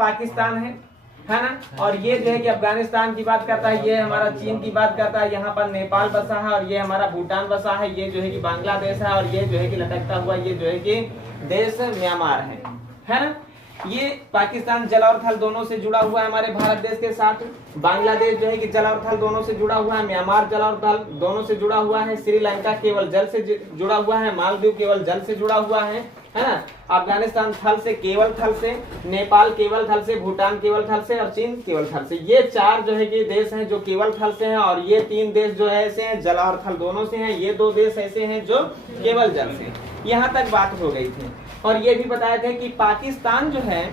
पाकिस्तान है ना। और ये जो है कि अफगानिस्तान की बात करता है, ये हमारा चीन की बात करता है, यहाँ पर नेपाल बसा है, और ये हमारा भूटान बसा है, ये जो है कि बांग्लादेश है, और ये जो है कि लटकता हुआ ये जो है कि देश म्यांमार है ना। ये पाकिस्तान जल और थल दोनों से जुड़ा हुआ है हमारे भारत देश के साथ। बांग्लादेश जो है कि जल और थल दोनों से जुड़ा हुआ है। म्यांमार जल और थल दोनों से जुड़ा हुआ है। श्रीलंका केवल जल से जुड़ा हुआ है। मालदीव केवल जल से जुड़ा हुआ है ना। अफगानिस्तान थल से, केवल थल से। नेपाल केवल थल से। भूटान केवल थल से, और चीन केवल थल से। ये 4 जो है कि देश हैं जो केवल थल से हैं, और ये 3 देश जो है ऐसे हैं जल और थल दोनों से हैं। ये 2 देश ऐसे हैं जो केवल जल से। यहाँ तक बात हो गई थी। और ये भी बताया था कि पाकिस्तान जो है,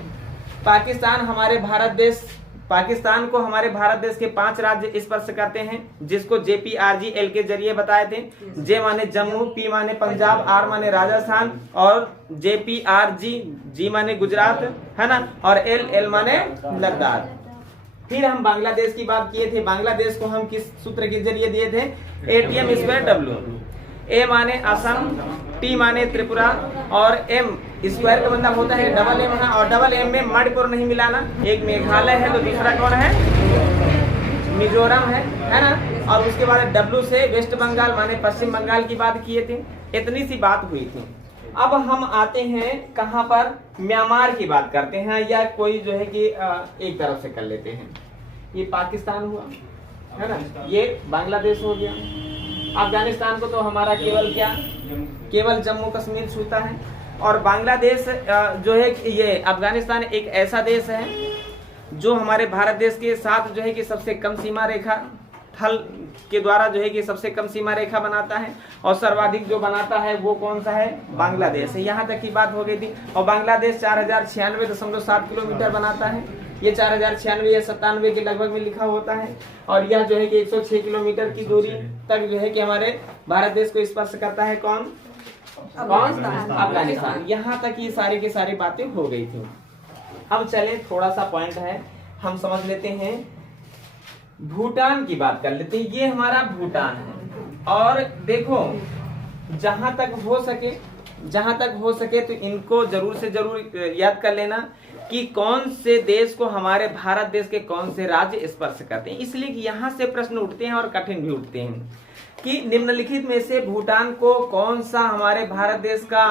पाकिस्तान हमारे भारत देश, पाकिस्तान को हमारे भारत देश के 5 राज्य स्पर्श करते हैं, जिसको JPRGL के जरिए बताए थे। जे माने जम्मू, P माने पंजाब, R माने राजस्थान, और JPRG माने गुजरात, है ना, और L माने लद्दाख। फिर हम बांग्लादेश की बात किए थे। बांग्लादेश को हम किस सूत्र के जरिए दिए थे? ATM²W। A माने असम, T माने त्रिपुरा, और M स्क्वायर का मतलब होता है डबल M है, और डबल M में मणिपुर नहीं मिलाना। एक मेघालय है तो दूसरा कौन है? मिजोरम है ना। और उसके बाद W से वेस्ट बंगाल माने पश्चिम बंगाल की बात किए थे। इतनी सी बात हुई थी। अब हम आते हैं कहाँ पर? म्यांमार की बात करते हैं, या कोई जो है कि एक तरफ से कर लेते हैं। ये पाकिस्तान हुआ, है ना, ये बांग्लादेश हो गया। अफगानिस्तान को तो हमारा केवल क्या, केवल जम्मू कश्मीर छूता है। और बांग्लादेश जो है ये अफगानिस्तान एक ऐसा देश है जो हमारे भारत देश के साथ जो है कि सबसे कम सीमा रेखा थल के द्वारा जो है कि सबसे कम सीमा रेखा बनाता है, और सर्वाधिक जो बनाता है वो कौन सा है? बांग्लादेश है। यहाँ तक की बात हो गई थी। और बांग्लादेश 4096.7 किलोमीटर बनाता है। ये 4096 या 97 के लगभग में लिखा होता है। और यह जो है कि 106 किलोमीटर की दूरी तक जो है कि हमारे भारत देश को स्पर्श करता है। कौन? अफगानिस्तान। यहाँ तक ये सारी की सारी बातें हो गई थी। अब चले, थोड़ा सा पॉइंट है हम समझ लेते हैं। भूटान की बात कर लेते हैं। ये हमारा भूटान है। और देखो, जहां तक हो सके तो इनको जरूर से जरूर याद कर लेना कि कौन से देश को हमारे भारत देश के कौन से राज्य स्पर्श करते हैं। इसलिए कि यहाँ से प्रश्न उठते हैं और कठिन भी उठते हैं कि निम्नलिखित में से भूटान को कौन सा हमारे भारत देश का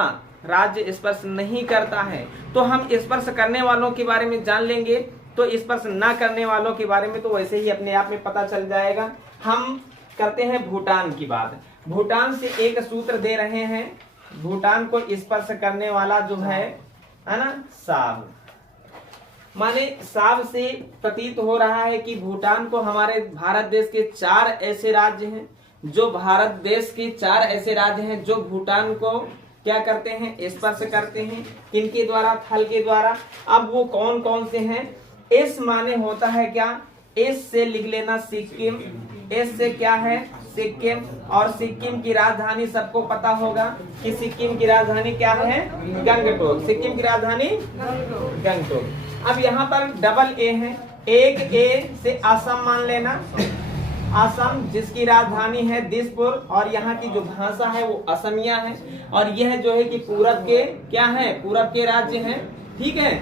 राज्य स्पर्श नहीं करता है। तो हम स्पर्श करने वालों के बारे में जान लेंगे, तो स्पर्श ना करने वालों के बारे में तो वैसे ही अपने आप में पता चल जाएगा। हम करते हैं भूटान की बात। भूटान से एक सूत्र दे रहे हैं। भूटान को स्पर्श करने वाला जो है ना, साब। माने साब से प्रतीत हो रहा है कि भूटान को हमारे भारत देश के 4 ऐसे राज्य हैं जो भारत देश के 4 ऐसे राज्य हैं जो भूटान को क्या करते हैं? स्पर्श करते हैं। किनके द्वारा? थल के द्वारा। अब वो कौन कौन से हैं? एस माने होता है क्या? एस से लिख लेना सिक्किम। एस से क्या है? सिक्किम। और सिक्किम की राजधानी सबको पता होगा कि सिक्किम की राजधानी क्या है? गंगटोक। सिक्किम की राजधानी गंगटोक। अब यहाँ पर डबल ए है। एक ए से असम मान लेना। असम जिसकी राजधानी है दिसपुर, और यहाँ की जो भाषा है वो असमिया है। और यह जो है कि पूरब के क्या है? पूरब के राज्य हैं। ठीक है।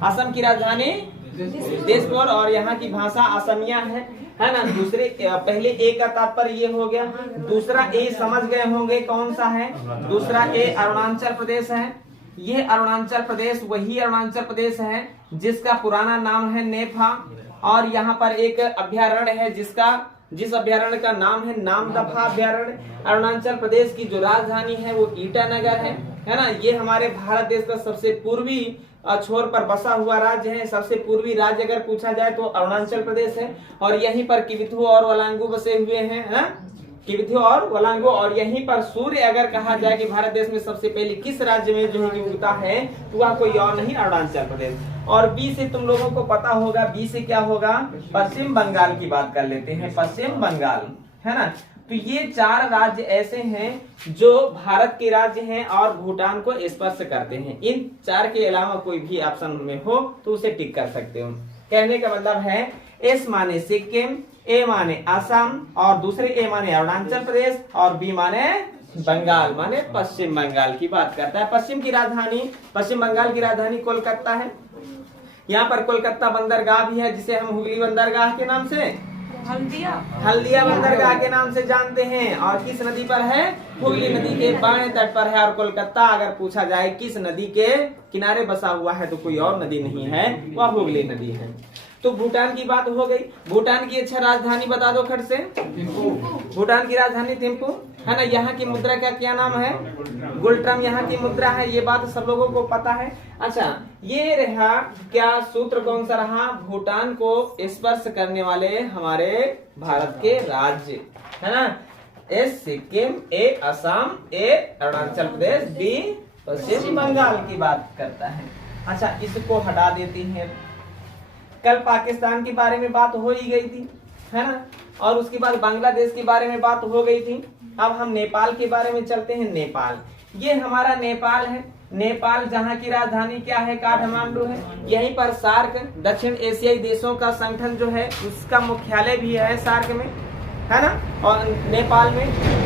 असम की राजधानी दिसपुर, और यहाँ की भाषा असमिया है ना। दूसरे पहले ए का तात्पर्य ये हो गया। दूसरा ए समझ गए होंगे कौन सा है? दूसरा ए अरुणाचल प्रदेश है। ये अरुणाचल प्रदेश वही अरुणाचल प्रदेश है जिसका पुराना नाम है नेपा। और यहाँ पर एक अभ्यारण्य है जिस अभ्यारण्य का नाम है नामदफा अभ्यारण्य। अरुणाचल प्रदेश की जो राजधानी है वो ईटानगर है ना। ये हमारे भारत देश का सबसे पूर्वी छोर पर बसा हुआ राज्य है। सबसे पूर्वी राज्य अगर पूछा जाए तो अरुणाचल प्रदेश है। और यहीं पर किबिथु और वलांगू बसे हुए हैं। किबिथु और वलांगू। और यहीं पर सूर्य अगर कहा जाए कि भारत देश में सबसे पहले किस राज्य में जो है उगता है, तो वह कोई और नहीं, अरुणाचल प्रदेश। और बी से तुम लोगों को पता होगा, बी से क्या होगा? पश्चिम बंगाल की बात कर लेते हैं। पश्चिम बंगाल, है ना। तो ये 4 राज्य ऐसे हैं जो भारत के राज्य हैं और भूटान को स्पर्श करते हैं। इन 4 के अलावा कोई भी ऑप्शन में हो तो उसे टिक कर सकते हो। कहने का मतलब है एस माने सिक्किम, ए माने असम, और दूसरे ए माने अरुणाचल प्रदेश, और बी माने बंगाल माने पश्चिम बंगाल की बात करता है। पश्चिम बंगाल की राजधानी कोलकाता है। यहाँ पर कोलकाता बंदरगाह भी है, जिसे हम हुगली बंदरगाह के नाम से, हल्दिया बंदरगाह के नाम से जानते हैं। और किस नदी पर है? हुगली नदी के बाएं तट पर है। और कोलकाता अगर पूछा जाए किस नदी के किनारे बसा हुआ है, तो कोई और नदी नहीं है, वह हुगली नदी है। तो भूटान की बात हो गई। भूटान की अच्छा राजधानी बता दो खट से। भूटान की राजधानी थिम्पू है ना। यहाँ की मुद्रा का क्या नाम है? गुलट्रम यहाँ की मुद्रा है। ये बात सब लोगों को पता है। अच्छा, ये रहा क्या सूत्र, कौन सा रहा? भूटान को स्पर्श करने वाले हमारे भारत के राज्य है ना। ए सिक्किम, ए असम, ए अरुणाचल प्रदेश, बी पश्चिम बंगाल की बात करता है। अच्छा, इसको हटा देती है। कल पाकिस्तान के बारे में बात हो ही गई थी है ना, और उसके बाद बांग्लादेश के बारे में बात हो गई थी। अब हम नेपाल के बारे में चलते हैं। नेपाल, ये हमारा नेपाल है। नेपाल जहाँ की राजधानी क्या है? काठमांडू है। यहीं पर सार्क, दक्षिण एशियाई देशों का संगठन जो है, उसका मुख्यालय भी है सार्क में है ना। और नेपाल में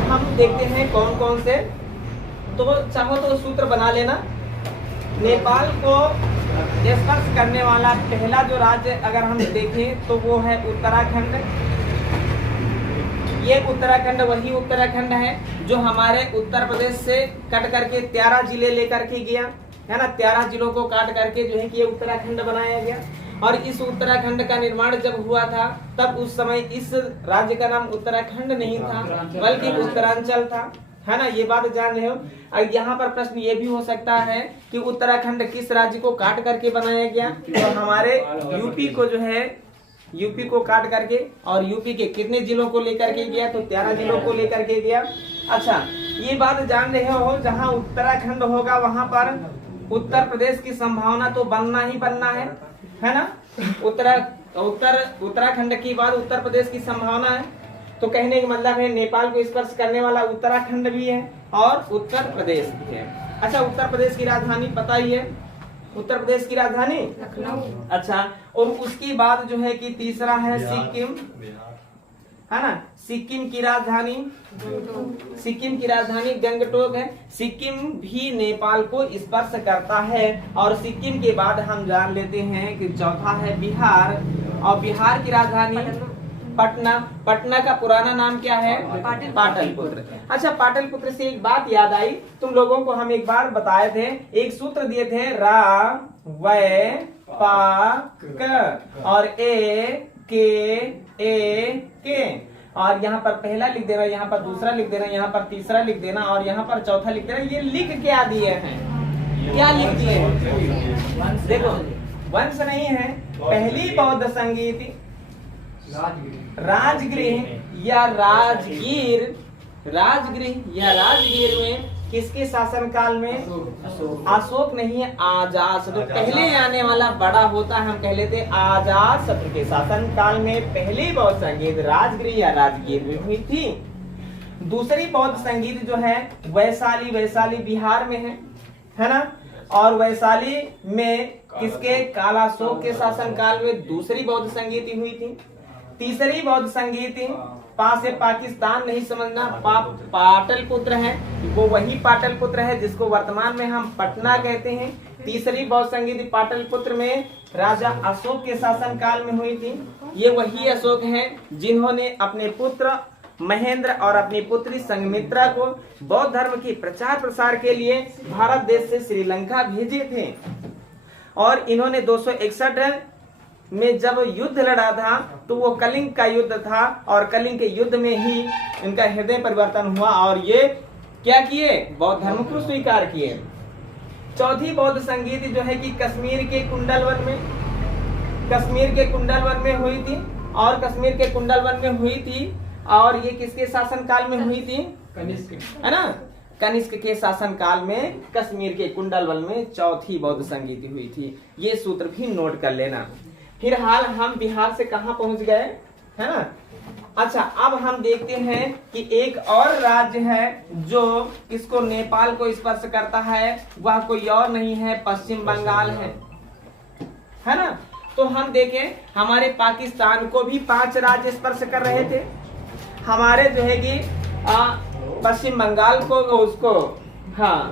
हम देखते हैं कौन कौन से, तो चाहो तो सूत्र बना लेना। नेपाल को स्पर्श करने वाला पहला जो राज्य अगर हम देखें तो वो है उत्तराखंड। ये उत्तराखंड वही उत्तराखंड है जो हमारे उत्तर प्रदेश से कट करके 13 जिले लेकर के गया है ना। 13 जिलों को काट करके जो है कि ये उत्तराखंड बनाया गया। और इस उत्तराखंड का निर्माण जब हुआ था, तब उस समय इस राज्य का नाम उत्तराखंड नहीं था, बल्कि उत्तरांचल था है ना। ये बात जान रहे हो। अब यहाँ पर प्रश्न ये भी हो सकता है कि उत्तराखंड किस राज्य को काट करके बनाया गया? तो हमारे यूपी को जो है, यूपी को काट करके, और यूपी के कितने जिलों को लेकर के गया? तो 13 जिलों को लेकर के गया। अच्छा, ये बात जान रहे हो, जहाँ उत्तराखंड होगा वहां पर उत्तर प्रदेश की संभावना तो बनना ही बनना है ना। उत्तराखंड के बाद उत्तर प्रदेश की संभावना है। तो कहने का मतलब है नेपाल को स्पर्श करने वाला उत्तराखंड भी है और उत्तर प्रदेश भी है। अच्छा, उत्तर प्रदेश की राजधानी पता ही है, उत्तर प्रदेश की राजधानी लखनऊ। अच्छा, और उसके बाद जो है कि तीसरा है सिक्किम है ना। सिक्किम की राजधानी गंगटोक है। सिक्किम भी नेपाल को स्पर्श करता है। और सिक्किम के बाद हम जान लेते हैं कि चौथा है बिहार, और बिहार की राजधानी पटना। पटना का पुराना नाम क्या है? पाटलिपुत्र। अच्छा, पाटलिपुत्र से एक बात याद आई, तुम लोगों को हम एक बार बताए थे, एक सूत्र दिए थे, रा वै पा क और ए के। और यहाँ पर पहला लिख देना, यहाँ पर दूसरा लिख देना, यहाँ पर तीसरा लिख देना, और यहाँ पर चौथा लिख देना। ये लिख क्या दिए हैं? क्या लिख दिए हैं? देखो, वंश नहीं है। पहली बौद्ध संगीत राजगृह या राजगीर में किसके शासनकाल में? अशोक नहीं है, अजातशत्रु। पहले आने वाला बड़ा होता है, हम कह लेते अजातशत्रु के शासनकाल में पहली बौद्ध संगीत राजगृह या राजगीर में हुई थी। दूसरी बौद्ध संगीत जो है वैशाली बिहार में है ना। और वैशाली में किसके? कालाशोक के शासनकाल में दूसरी बौद्ध संगीति हुई थी। तीसरी बौद्ध संगीति पास है, पाकिस्तान नहीं समझना, पाटलिपुत्र है, वो वही पाटलिपुत्र है जिसको वर्तमान में हम पटना कहते हैं। तीसरी बौद्ध संगीति पाटलिपुत्र में राजा अशोक के शासनकाल में हुई थी। ये वही अशोक हैं जिन्होंने अपने पुत्र महेंद्र और अपनी पुत्री संघमित्रा को बौद्ध धर्म की प्रचार प्रसार के लिए भारत देश से श्रीलंका भेजे थे। और इन्होंने 261 में जब युद्ध लड़ा था, तो वो कलिंग का युद्ध था, और कलिंग के युद्ध में ही इनका हृदय परिवर्तन हुआ और ये क्या किए? बौद्ध धर्म को स्वीकार किए। चौथी बौद्ध संगीत जो है कि कश्मीर के कुंडलवन में हुई थी, और कश्मीर के कुंडलवन में हुई थी। और ये किसके शासनकाल में हुई थी? कनिष्क है ना। कनिष्क के शासनकाल में कश्मीर के कुंडलवन में चौथी बौद्ध संगीति हुई थी। ये सूत्र भी नोट कर लेना। फिर हाल हम बिहार से कहाँ पहुंच गए है ना। अच्छा, अब हम देखते हैं कि एक और राज्य है जो इसको नेपाल को स्पर्श करता है, वह कोई और नहीं है, पश्चिम बंगाल है ना। तो हम देखें, हमारे पाकिस्तान को भी 5 राज्य स्पर्श कर रहे थे। हमारे जो है कि पश्चिम बंगाल को, उसको हाँ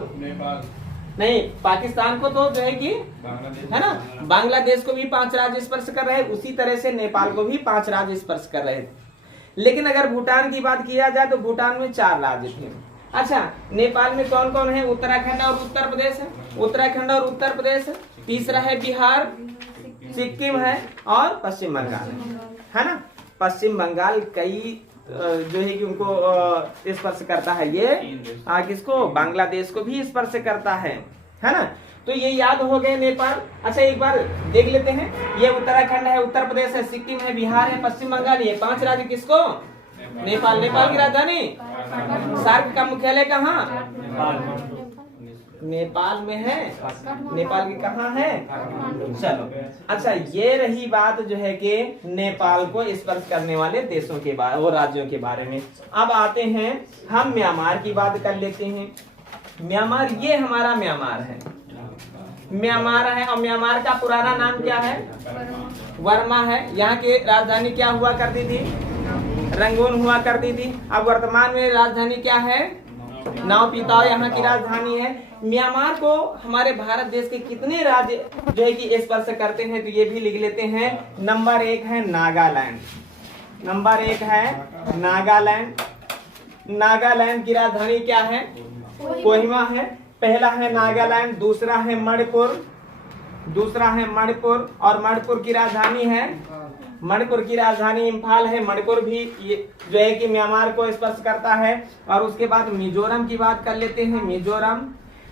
नहीं, पाकिस्तान को तो जो है कि है ना, बांग्लादेश को भी 5 राज्य स्पर्श कर रहे हैं, उसी तरह से नेपाल को भी 5 राज्य स्पर्श कर रहे थे। लेकिन अगर भूटान की बात किया जाए तो भूटान में 4 राज्य थे। अच्छा, नेपाल में कौन कौन है? उत्तराखंड और उत्तर प्रदेश है, उत्तराखंड और उत्तर प्रदेश है। तीसरा है बिहार, सिक्किम है और पश्चिम बंगाल है ना। पश्चिम बंगाल कई जो है कि उनको स्पर्श करता है, ये किसको? बांग्लादेश को भी स्पर्श करता है ना। तो ये याद हो गए नेपाल। अच्छा, एक बार देख लेते हैं, ये उत्तराखंड है, उत्तर प्रदेश है, सिक्किम है, बिहार है, पश्चिम बंगाल, ये 5 राज्य किसको? नेपाल। नेपाल की राजधानी? सार्क का मुख्यालय कहाँ? नेपाल में है। नेपाल की कहाँ है? चलो, अच्छा, ये रही बात जो है कि नेपाल को स्पर्श करने वाले देशों के बारे और राज्यों के बारे में। अब आते हैं हम म्यांमार की बात कर लेते हैं। म्यांमार, ये हमारा म्यांमार है, म्यांमार है। और म्यांमार का पुराना नाम क्या है? वर्मा है। यहाँ की राजधानी क्या हुआ करती थी? रंगून हुआ करती थी। अब वर्तमान में राजधानी क्या है? नावपिताओ यहाँ की राजधानी है। म्यांमार को हमारे भारत देश के कितने राज्य जो है कि स्पर्श करते हैं, तो ये भी लिख लेते हैं। नंबर 1 है नागालैंड, नंबर 1 है नागालैंड। नागालैंड की राजधानी क्या है? कोहिमा है। पहला है नागालैंड, दूसरा है मणिपुर, दूसरा है मणिपुर, और मणिपुर की राजधानी है, मणिपुर की राजधानी इम्फाल है। मणिपुर भी ये जो है कि म्यांमार को स्पर्श करता है। और उसके बाद मिजोरम की बात कर लेते हैं। मिजोरम,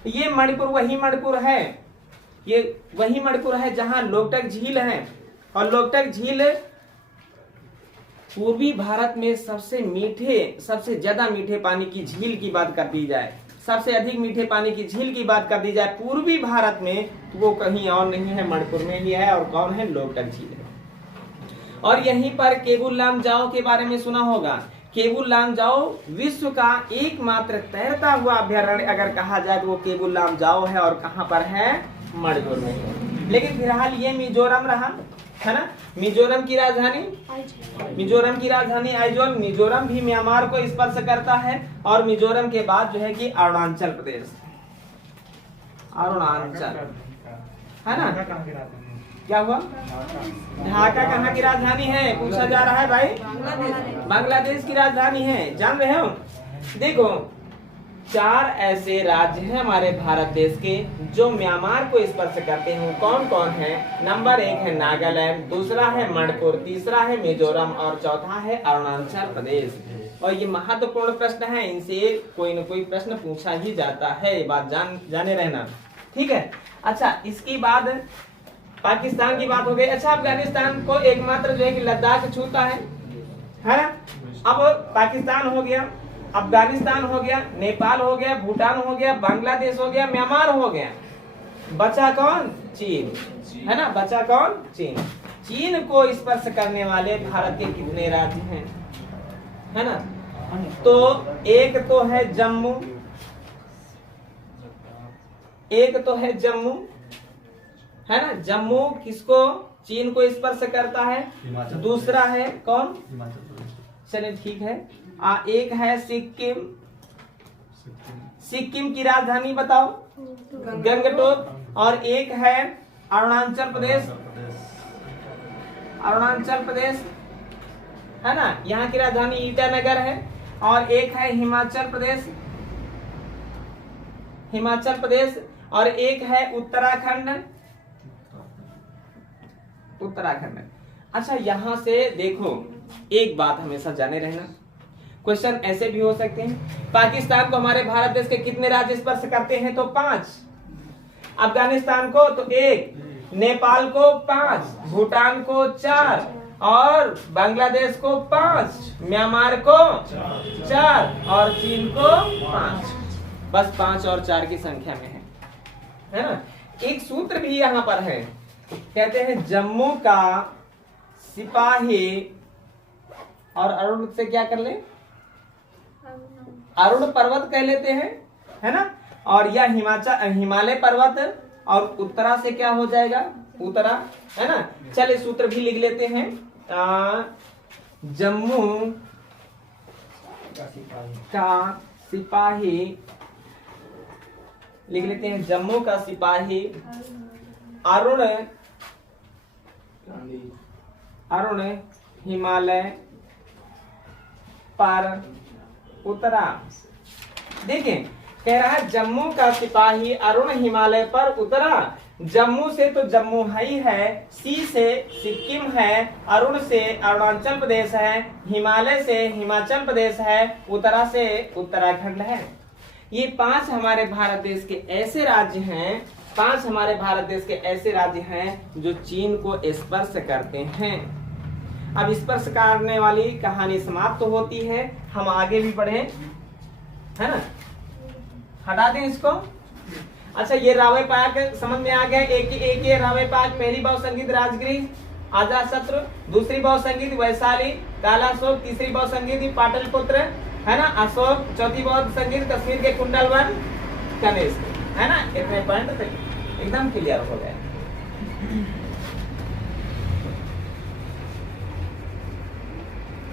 ये मणिपुर वही मणिपुर है, ये वही मणिपुर है जहां लोकटक झील है। और लोकटक झील पूर्वी भारत में सबसे मीठे, सबसे ज्यादा मीठे पानी की झील की बात कर दी जाए, सबसे अधिक मीठे पानी की झील की बात कर दी जाए पूर्वी भारत में, तो वो कहीं और नहीं है, मणिपुर में ही है। और कौन है? लोकटक झील है। और यहीं पर केबुल लामजाओ के बारे में सुना होगा। केबुल लामजाओ विश्व का एकमात्र तैरता हुआ अभ्यारण्य अगर कहा जाए तो वो केबुल लामजाओ है। और कहाँ पर है? मणिपुर में है। लेकिन फिलहाल ये मिजोरम रहा है ना। मिजोरम की राजधानी, मिजोरम की राजधानी आइजोल। मिजोरम भी म्यांमार को स्पर्श करता है। और मिजोरम के बाद जो है कि अरुणाचल प्रदेश, अरुणाचल है ना। क्या हुआ? ढाका कहाँ की राजधानी है? पूछा जा रहा है भाई। बांग्लादेश की राजधानी है, जान रहे हो। देखो, 4 ऐसे राज्य हैं हमारे भारत देश के जो म्यांमार को स्पर्श करते हैं। कौन कौन है? नंबर 1 है नागालैंड, दूसरा है मणिपुर, तीसरा है मिजोरम और चौथा है अरुणाचल प्रदेश। और ये महत्वपूर्ण प्रश्न है, इनसे कोई न कोई प्रश्न पूछा ही जाता है, ये बात जाने रहना, ठीक है। अच्छा, इसके बाद पाकिस्तान की बात हो गई। अच्छा, अफगानिस्तान को एकमात्र जो है कि लद्दाख छूता है ना। अब पाकिस्तान हो गया, अफगानिस्तान हो गया, नेपाल हो गया, भूटान हो गया, बांग्लादेश हो गया, म्यांमार हो गया। बचा कौन? चीन, है ना। बचा कौन? चीन। चीन को स्पर्श करने वाले भारत के कितने राज्य हैं, है ना। तो एक तो है जम्मू, एक तो है जम्मू, है ना। जम्मू किसको? चीन को स्पर्श करता है। दूसरा है कौन? चलिए ठीक है। एक है सिक्किम, सिक्किम की राजधानी बताओ? गंगटोक। और एक है अरुणाचल प्रदेश, अरुणाचल प्रदेश है ना, यहाँ की राजधानी ईटानगर है। और एक है हिमाचल प्रदेश, हिमाचल प्रदेश। और एक है उत्तराखंड, उत्तराखंड। अच्छा, यहां से देखो, एक बात हमेशा जाने रहना, क्वेश्चन ऐसे भी हो सकते हैं। पाकिस्तान को हमारे भारत देश के कितने राज्य स्पर्श करते हैं? तो 5। अफगानिस्तान को तो 1, नेपाल को 5, भूटान को 4 और बांग्लादेश को 5, म्यांमार को 4 और चीन को 5। बस 5 और 4 की संख्या में है ना। एक सूत्र भी यहाँ पर है, कहते हैं जम्मू का सिपाही, और अरुण से क्या कर ले? अरुण पर्वत कह लेते हैं, है ना। और यह हिमालय पर्वत, और उत्तरा से क्या हो जाएगा? उत्तरा, है ना। चलिए सूत्र भी लिख लेते हैं। जम्मू का सिपाही लिख लेते हैं जम्मू का सिपाही अरुण हिमालय पर उतरा। देखिए कह रहा है जम्मू का सिपाही अरुण हिमालय पर उतरा। जम्मू से तो जम्मू ही है, सी से सिक्किम है, अरुण से अरुणाचल प्रदेश है, हिमालय से हिमाचल प्रदेश है, उत्तरा से उत्तराखंड है। ये 5 हमारे भारत देश के ऐसे राज्य हैं, 5 हमारे भारत देश के ऐसे राज्य हैं जो चीन को स्पर्श करते हैं। अब स्पर्श करने वाली कहानी समाप्त तो होती है, हम आगे भी बढ़े, है ना। हटा दें इसको। अच्छा ये रावय पाक समझ में आ गया। एक ये रावय पाक, पहली भाव संगीत राजगीर आजाद शत्रु, दूसरी भाव संगीत वैशाली काला अशोक, तीसरी भाव संगीत पाटलिपुत्र, है ना, अशोक, चौथी भाव संगीत कश्मीर के कुंडलवन कनिष्क, है ना। इतने पॉइंट तो एकदम क्लियर हो गए।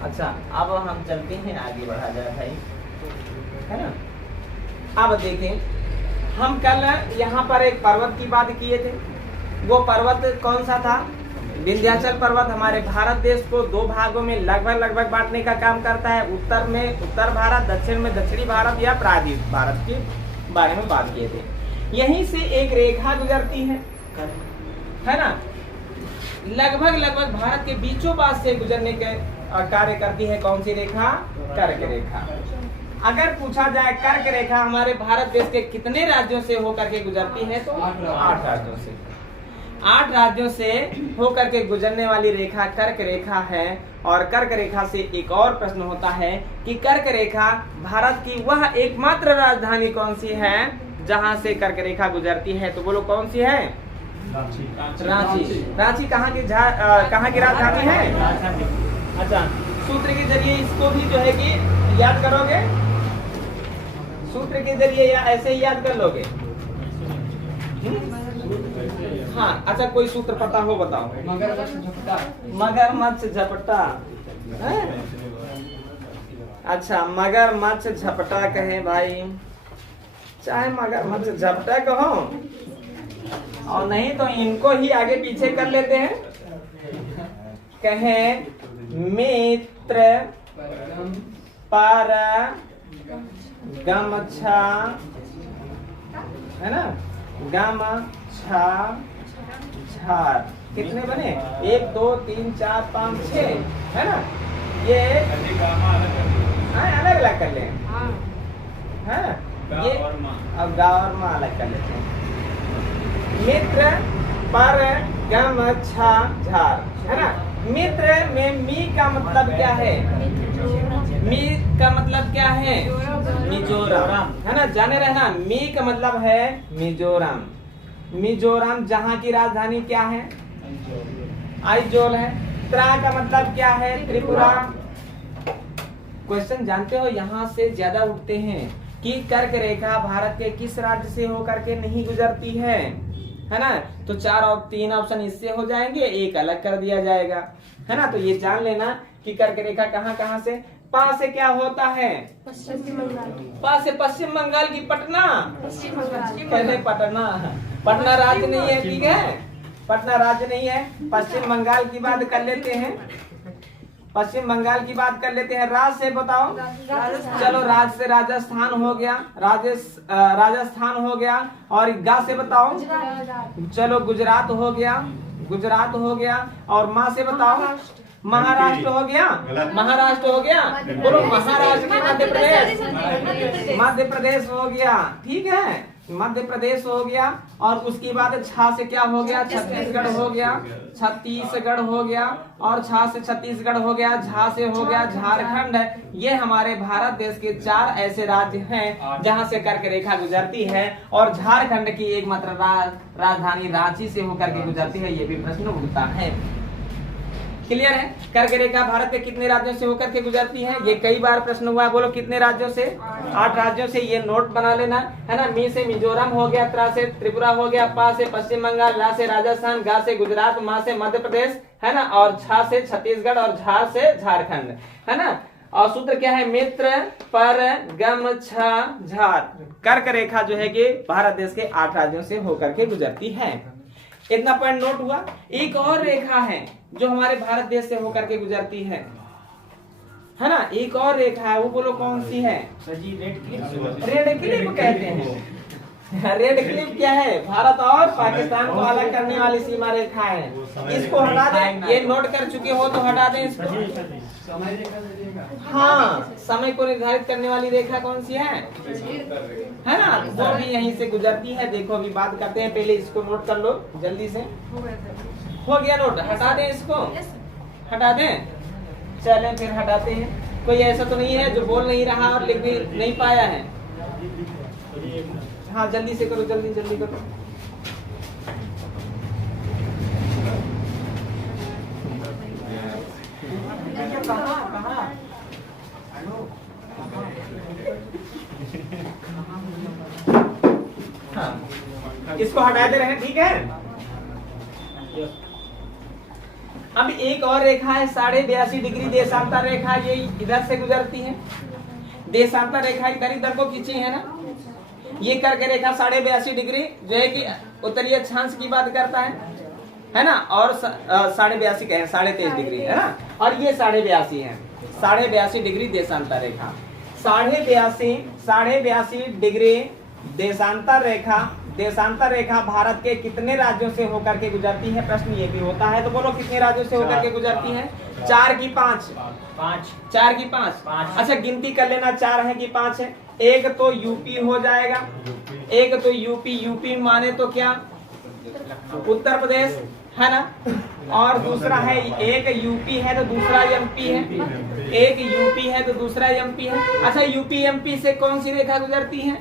अच्छा अब हम चलते हैं, आगे बढ़ा जाए भाई, है ना। अब देखें हम कल यहाँ पर एक पर्वत की बात किए थे। वो पर्वत कौन सा था? विंध्याचल पर्वत हमारे भारत देश को 2 भागों में लगभग बांटने का काम करता है। उत्तर में उत्तर भारत, दक्षिण में दक्षिणी भारत या प्रायद्वीप भारत के बारे में बात किए थे। यहीं से एक रेखा गुजरती है ना, लगभग भारत के बीचों बात से गुजरने के कार्य करती है। कौन सी रेखा? कर्क रेखा। अगर पूछा जाए कर्क रेखा हमारे भारत देश के कितने राज्यों से होकर के गुजरती है, तो 8 राज्यों से। 8 राज्यों से होकर के गुजरने वाली रेखा कर्क रेखा है। और कर्क रेखा से एक और प्रश्न होता है कि कर्क रेखा भारत की वह एकमात्र राजधानी कौन सी है जहां से कर्क रेखा गुजरती है? तो बोलो कौन सी है? रांची। रांची कहाँ की राजधानी है? अच्छा सूत्र के जरिए इसको भी जो है कि याद करोगे, सूत्र के जरिए या ऐसे ही याद कर लोगे? हाँ अच्छा कोई सूत्र पता हो बताओ। मगरमच्छ झपटा। अच्छा मगरमच्छ झपटा कहे भाई, चाहे मगरमच्छ झपटा कहो और नहीं तो इनको ही आगे पीछे कर लेते हैं। कहे मित्र पर गमछा, है ना, गमछा झार। कितने बने? 1 2 3 4 5 6, है ना। ये अलग अलग कर ले, है ये अब गाँव और माँ अलग कर लेते हैं। मित्र पर गमछा झार, है ना। मित्र में मी का मतलब क्या है? मी का मतलब क्या है? मिजोरम, है ना। जाने रहना मी का मतलब है मिजोरम। मिजोरम जहाँ की राजधानी क्या है? आइजोल है। त्रा का मतलब क्या है? त्रिपुरा। क्वेश्चन जानते हो यहाँ से ज्यादा उठते हैं कि कर्क रेखा भारत के किस राज्य से होकर के नहीं गुजरती है ना। तो 4 और 3 ऑप्शन इससे हो जाएंगे, एक अलग कर दिया जाएगा, है ना। तो ये जान लेना कि कर्क रेखा कहाँ से। पा से क्या होता है? पश्चिम बंगाल। पा से पश्चिम बंगाल की पटना। पहले पटना राज्य नहीं है, ठीक है, पटना राज्य नहीं है। पश्चिम बंगाल की बात कर लेते हैं, पश्चिम बंगाल की बात कर लेते हैं। राज्य से बताओ। चलो राज्य से राजस्थान हो गया, राजस्थान हो गया। और गा से बताओ। चलो गुजरात हो गया, गुजरात हो गया। और माँ से बताओ। महाराष्ट्र हो गया, महाराष्ट्र हो गया। बोलो महाराष्ट्र की मध्य प्रदेश, मध्य प्रदेश हो गया, ठीक है, मध्य प्रदेश हो गया। और उसके बाद छा से क्या हो गया? छत्तीसगढ़ हो गया, छत्तीसगढ़ हो गया। और छा से छत्तीसगढ़ हो गया, झा से हो गया झारखंड। ये हमारे भारत देश के 4 ऐसे राज्य हैं जहां से कर्क रेखा गुजरती है। और झारखंड की एकमात्र राजधानी रांची से होकर के गुजरती है। ये भी प्रश्न उठता है। क्लियर है? कर्क रेखा भारत के कितने राज्यों से होकर के गुजरती है? ये कई बार प्रश्न हुआ है। बोलो कितने राज्यों से? 8 राज्यों से। ये नोट बना लेना, है ना। मी से मिजोरम हो गया, त्रा से त्रिपुरा हो गया, पा से पश्चिम बंगाल, ला से राजस्थान, गा से गुजरात, मा से मध्य प्रदेश, है ना। और छा से छत्तीसगढ़ और झा से झारखंड, है ना। और सूत्र क्या है? मित्र पर गम छ झात। कर्क रेखा जो है कि भारत देश के 8 राज्यों से होकर के गुजरती है। इतना पॉइंट नोट हुआ। एक और रेखा है जो हमारे भारत देश से होकर के गुजरती है ना? एक और रेखा है, वो बोलो कौन सी है? रेड क्लिप कहते हैं। रेड क्लिप क्या है? भारत और पाकिस्तान को अलग करने वाली सीमा रेखा है। इसको हटा दें, ये नोट कर चुके हो तो हटा दें इसको। हाँ, समय को निर्धारित करने वाली रेखा कौन सी है ना? वो भी यहीं से गुजरती है। देखो अभी बात करते हैं, पहले इसको नोट कर लो जल्दी से। हो गया नोट? हटा दें इसको, हटा दें। चलें फिर हटाते हैं। कोई ऐसा तो नहीं है जो बोल नहीं रहा और लिख भी नहीं पाया है? हाँ जल्दी से करो, जल्दी जल्दी करो। हाँ, इसको हटाते रहे, ठीक है। अब एक और रेखा है 82.5 डिग्री देशांतर रेखा, ये इधर से गुजरती है। देशांतर रेखा इधर इधर को खींची है ना। ये कर्क रेखा 82.5 डिग्री जो है कि उत्तरी अक्षांश की बात करता है ना। और 82.5 कहें 23.5 डिग्री है ना। और ये 82.5 है, 82.5 डिग्री देशांतर रेखा। 82.5 डिग्री देशांतर रेखा भारत के कितने राज्यों से होकर के गुजरती है? प्रश्न ये भी होता है, तो बोलो कितने राज्यों से होकर के गुजरती है? 4 की 5? 4 की 5। अच्छा गिनती कर लेना, 4 है कि 5 है? एक तो यूपी हो जाएगा, एक तो यूपी माने तो क्या? उत्तर प्रदेश है ना। और दूसरा है, एक यूपी है तो दूसरा एमपी है, एक यूपी है तो दूसरा एमपी है। अच्छा यूपी एमपी से कौन सी रेखा गुजरती है?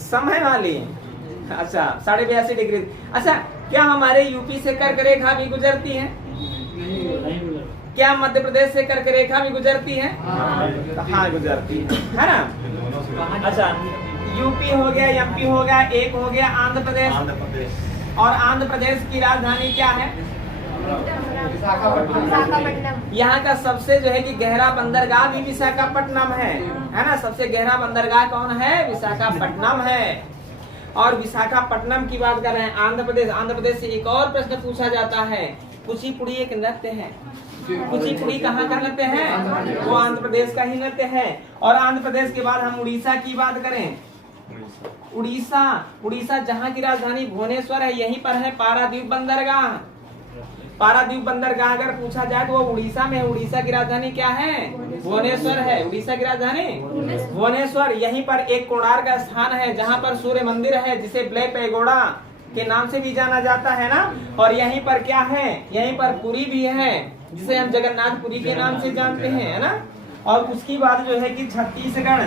समय वाली। अच्छा 82.5 डिग्री। अच्छा क्या हमारे यूपी से कर्क रेखा भी गुजरती है? क्या मध्य प्रदेश से कर्क रेखा भी गुजरती है? हाँ गुजरती है ना। अच्छा यूपी हो गया, एमपी हो गया, एक हो गया आंध्र प्रदेश। और आंध्र प्रदेश की राजधानी क्या है? यहाँ का सबसे जो है कि गहरा बंदरगाह भी विशाखापट्टनम है ना। सबसे गहरा बंदरगाह कौन है? विशाखापट्टनम है। और विशाखापट्टनम की बात कर रहे हैं। आंध्र प्रदेश से एक और प्रश्न पूछा जाता है। कुचिपुड़ी एक नृत्य है। कुचिपुड़ी कहाँ का नृत्य है? वो आंध्र प्रदेश का ही नृत्य है। और आंध्र प्रदेश के बाद हम उड़ीसा की बात करें, उड़ीसा जहाँ की राजधानी भुवनेश्वर है, यहीं पर है पारादीप बंदरगाह। पारादीप बंदरगाह अगर पूछा जाए तो वो उड़ीसा में है। उड़ीसा की राजधानी क्या है? भुवनेश्वर है। उड़ीसा की राजधानी भुवनेश्वर। यहीं पर एक कोणार्क का स्थान है जहाँ पर सूर्य मंदिर है, जिसे ब्लैक पैगोडा के नाम से भी जाना जाता है ना। और यहीं पर क्या है? यहीं पर पुरी भी है, जिसे हम जगन्नाथपुरी के नाम से जानते हैं, है ना। और उसकी बात जो है कि छत्तीसगढ़,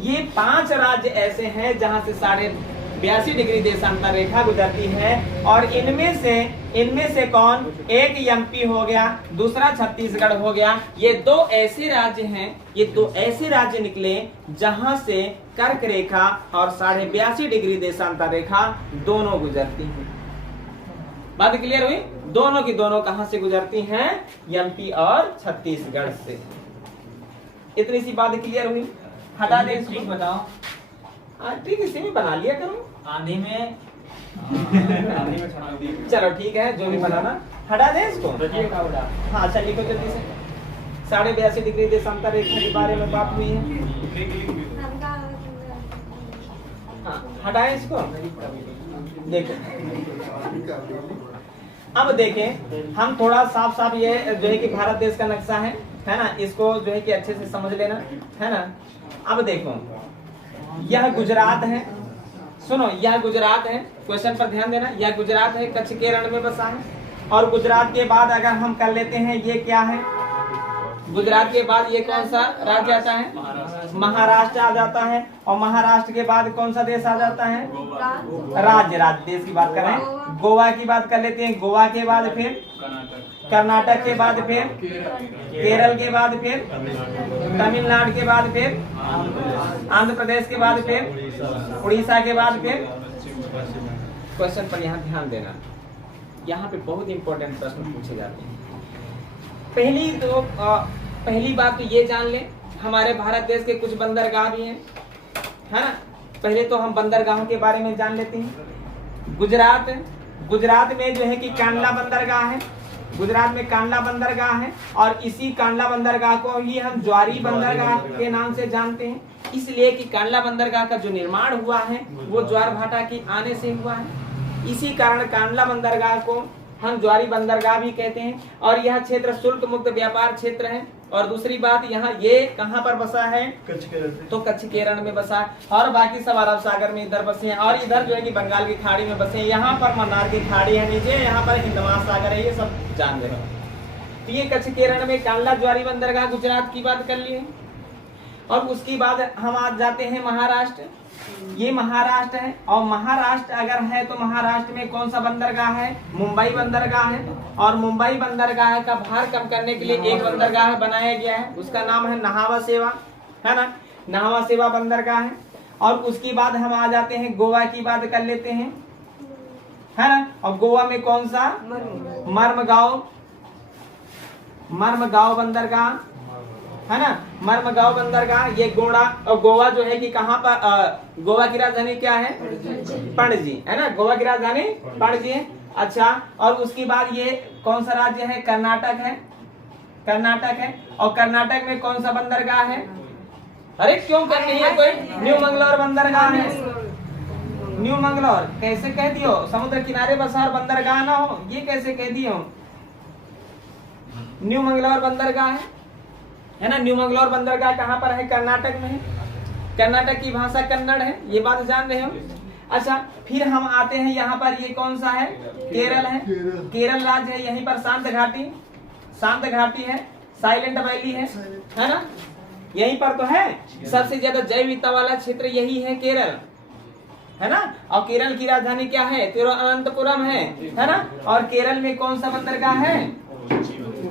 ये 5 राज्य ऐसे हैं जहां से 82.5 डिग्री देशांतर रेखा गुजरती है। और इनमें से कौन? एक एमपी हो गया, दूसरा छत्तीसगढ़ हो गया। ये 2 ऐसे राज्य हैं, ये 2 ऐसे राज्य निकले जहां से कर्क रेखा और 82.5 डिग्री देशांतर रेखा दोनों गुजरती हैं। बात क्लियर हुई? दोनों की दोनों कहां से गुजरती हैं? एमपी और छत्तीसगढ़ से। इतनी सी बात क्लियर हुई। हटा दे इसको, बताओ। ठीक इसी में बना लिया करो। आंधी में चलो ठीक है, जो भी बनाना हटा दे इसको। हाँ अच्छा लिखो जल्दी से। 82.5 डिग्री देशांतर रेखा के बारे में बात हुई है। हाँ हटाए इसको। देखो अब देखें हम थोड़ा साफ साफ, ये जो है कि भारत देश का नक्शा है ना। इसको जो है कि अच्छे से समझ लेना, है ना। अब देखो यह गुजरात है, सुनो यह गुजरात है। क्वेश्चन पर ध्यान देना। यह गुजरात है, कच्छ के रण में बसा है। और गुजरात के बाद अगर हम कर लेते हैं, ये क्या है? गुजरात के बाद ये कौन सा राज्य आता है? महाराष्ट्र आ जाता है। और महाराष्ट्र के बाद कौन सा देश आ जाता है? राज्य देश की बात कर रहे हैं। गोवा की बात कर लेते हैं। गोवा के बाद फिर कर्नाटक के बाद फिर केरल के बाद फिर तमिलनाडु के बाद फिर आंध्र प्रदेश के बाद फिर उड़ीसा के बाद फिर। क्वेश्चन पर यहाँ ध्यान देना। यहाँ पे बहुत इंपॉर्टेंट प्रश्न पूछे जाते हैं। पहली बात तो ये जान लें, हमारे भारत देश के कुछ बंदरगाह भी हैं, है ना। पहले तो हम बंदरगाहों के बारे में जान लेते हैं। गुजरात में जो है कि कांडला बंदरगाह है, गुजरात में कांडला बंदरगाह है, और इसी कांडला बंदरगाह को ही हम ज्वारी बंदरगाह के नाम से जानते हैं, इसलिए कि कांडला बंदरगाह का जो निर्माण हुआ है वो ज्वार भाटा के आने से हुआ है। इसी कारण कांडला बंदरगाह को हम ज्वारी बंदरगाह भी कहते हैं, और यह क्षेत्र शुल्क मुक्त व्यापार क्षेत्र है। और दूसरी बात, यहाँ ये कहाँ पर बसा है, तो कच्छ केरल में बसा है, और बाकी सब अरब सागर में इधर बसे हैं, और इधर जो है कि बंगाल की खाड़ी में बसे हैं। यहाँ पर मन्नार की खाड़ी है नीचे, यहाँ पर हिंद महासागर है, ये सब जान रहे हो। तो ये कच्छ केरल में कांडला ज्वारी बंदरगाह गुजरात की बात कर लिए। और उसके बाद हम आज जाते हैं महाराष्ट्र। ये महाराष्ट्र है, और महाराष्ट्र अगर है तो महाराष्ट्र में कौन सा बंदरगाह है, मुंबई बंदरगाह है। और मुंबई बंदरगाह का भार कम करने के लिए एक बंदरगाह बनाया गया है, उसका नाम है नहावा सेवा, है ना, नहावा सेवा बंदरगाह है। और उसके बाद हम आ जाते हैं गोवा की बात कर लेते हैं, है ना। और गोवा में कौन सा, मर्मगांव बंदरगाह, है ना, मर्मगांव बंदरगाह। ये गोवा जो है कि कहाँ पर, गोवा की राजधानी क्या है, पणजी, है ना, गोवा की राजधानी पणजी है। अच्छा, और उसके बाद ये कौन सा राज्य है, कर्नाटक है, कर्नाटक है। और कर्नाटक में कौन सा बंदरगाह है, अरे क्यों कर रही है कोई, न्यू मंगलोर बंदरगाह है। न्यू मंगलोर कैसे कह दियो, समुद्र किनारे बसा और बंदरगाह ना हो, ये कैसे कह दियो, न्यू मंगलोर बंदरगाह है ना। न्यू मंगलोर बंदरगाह कहाँ पर है, कर्नाटक में है। कर्नाटक की भाषा कन्नड़ है, ये बात जान रहे हो। अच्छा, फिर हम आते हैं यहाँ पर, ये कौन सा है, केरल है, केरल राज्य है। यहीं पर शांत घाटी है, साइलेंट वैली है ना, यहीं पर तो है। सबसे ज्यादा जैव विविधता वाला क्षेत्र यही है केरल, है ना। और केरल की राजधानी क्या है, तिरुवनंतपुरम है ना। और केरल में कौन सा बंदरगाह है,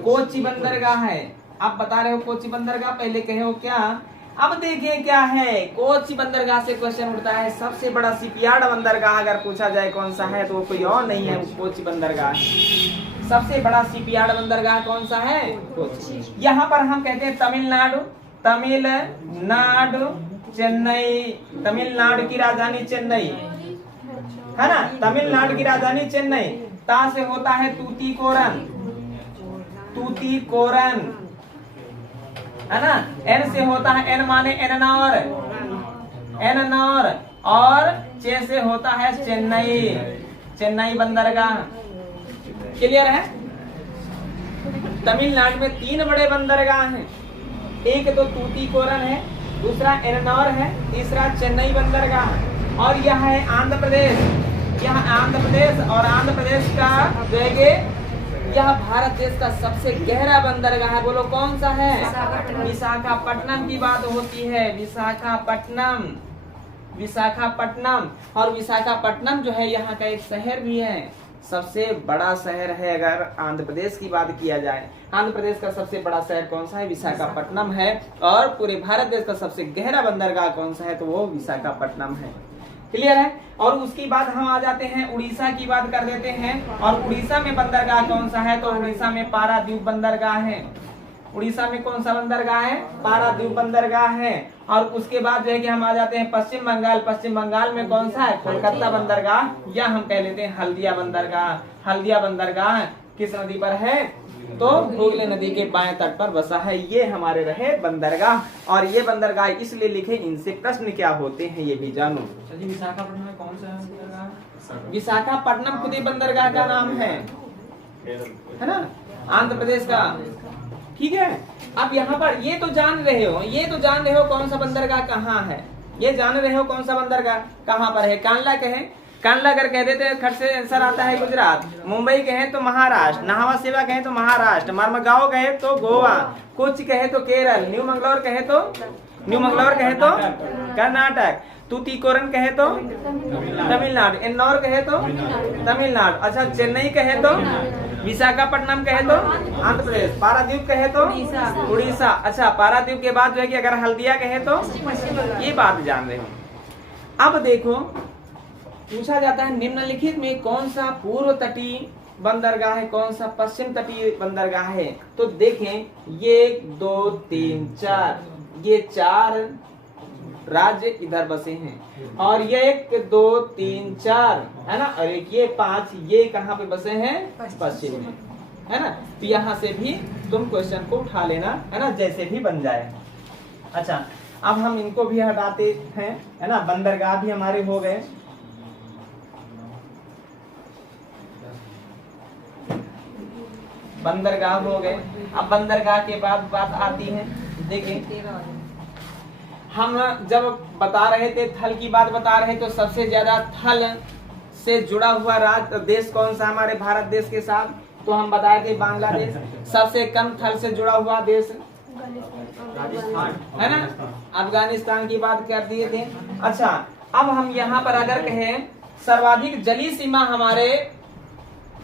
कोच्चि बंदरगाह है। आप बता रहे हो कोच्चि बंदरगाह, पहले कहे हो क्या। अब देखिए क्या है, कोच्चि बंदरगाह से क्वेश्चन उठता है। सबसे बड़ा शिपयार्ड बंदरगाह अगर पूछा जाए कौन सा है, तो वो कोई और नहीं है, कोच्चि बंदरगाह। सबसे बड़ा शिपयार्ड बंदरगाह कौन सा है, कोच्चि। यहाँ पर हम कहते हैं तमिलनाडु चेन्नई, तमिलनाडु की राजधानी चेन्नई, है ना, तमिलनाडु की राजधानी चेन्नई। ता से होता है तूतीकोरन, है ना। एन से होता है, एन माने एननौर, और चे से होता है चेन्नई बंदरगाह। क्लियर है। तमिलनाडु में 3 बड़े बंदरगाह हैं, एक तो तूतीकोरन है, दूसरा एननौर है, तीसरा चेन्नई बंदरगाह। और यह है आंध्र प्रदेश, और आंध्र प्रदेश का जो यह भारत देश का सबसे गहरा बंदरगाह है। बोलो कौन सा है, विशाखापट्टनम की बात होती है, विशाखापट्टनम। और विशाखापट्टनम जो है यहाँ का एक शहर भी है, सबसे बड़ा शहर है। अगर आंध्र प्रदेश की बात किया जाए, आंध्र प्रदेश का सबसे बड़ा शहर कौन सा है, विशाखापट्टनम है। और पूरे भारत देश का सबसे गहरा बंदरगाह कौन सा है, तो वो विशाखापट्टनम है। क्लियर है। और उसकी बाद हम आ जाते हैं उड़ीसा की बात कर देते हैं। और उड़ीसा में बंदरगाह कौन सा है, तो उड़ीसा में पारादीप बंदरगाह है। उड़ीसा में कौन सा बंदरगाह है, पारादीप बंदरगाह है। और उसके बाद जो है कि हम आ जाते हैं पश्चिम बंगाल में कौन सा है, कोलकाता बंदरगाह, या हम कह लेते हैं हल्दिया बंदरगाह किस नदी पर है, तो हुगली नदी के बाएं तट पर बसा है। ये हमारे रहे बंदरगाह। और ये बंदरगाह इसलिए लिखे, इनसे प्रश्न क्या होते हैं ये भी जानो। विशाखापट्टनम में कौन सा बंदरगाह, विशाखापट्टनम खुद ही बंदरगाह का नाम है ना, आंध्र प्रदेश का। ठीक है। अब यहाँ पर ये तो जान रहे हो कौन सा बंदरगाह कहाँ है, ये जान रहे हो कौन सा बंदरगाह कहाँ पर है। कांडला कहे, कांडला अगर कह देते हैं खट से आंसर आता है गुजरात। मुंबई कहे तो महाराष्ट्र, नहावा सेवा कहे तो महाराष्ट्र, मर्मगांव कहे तो गोवा, कोच्चि कहे तो केरल, न्यू मंगलोर कहे तो कर्नाटक, तूतीकोरन कहे तो तमिलनाडु, एन्नौर कहे तो तमिलनाडु। अच्छा, चेन्नई कहे तो, विशाखापट्टनम कहे तो आंध्र प्रदेश, पारादीप कहे तो उड़ीसा। अच्छा, पारादीप के बाद जो है कि अगर हल्दिया कहे तो, ये बात जान रहे हो। अब देखो पूछा जाता है निम्नलिखित में कौन सा पूर्व तटीय बंदरगाह है कौन सा? पश्चिम तटीय बंदरगाह है। तो देखें ये 1 2 3 4 ये 4 राज्य इधर बसे हैं और ये 1 2 3 4 है ना, और एक ये 5 ये कहाँ पे बसे हैं? पश्चिम में, है ना। तो यहाँ से भी तुम क्वेश्चन को उठा लेना, है ना, जैसे भी बन जाए। अच्छा, अब हम इनको भी हटाते हैं, है ना। बंदरगाह भी हमारे हो गए। बंदरगाह हो गए। अब बंदरगाह के बाद बात आती है, देखें हम जब बता रहे थे थल की बात बता रहे, तो सबसे ज्यादा थल से जुड़ा हुआ राज्य देश कौन सा हमारे भारत देश के साथ? तो हम बताए थे बांग्लादेश। सबसे कम थल से जुड़ा हुआ देश राजस्थान है ना, अफगानिस्तान की बात कर दिए थे। अच्छा, अब हम यहाँ पर अगर कहें सर्वाधिक जलीय सीमा हमारे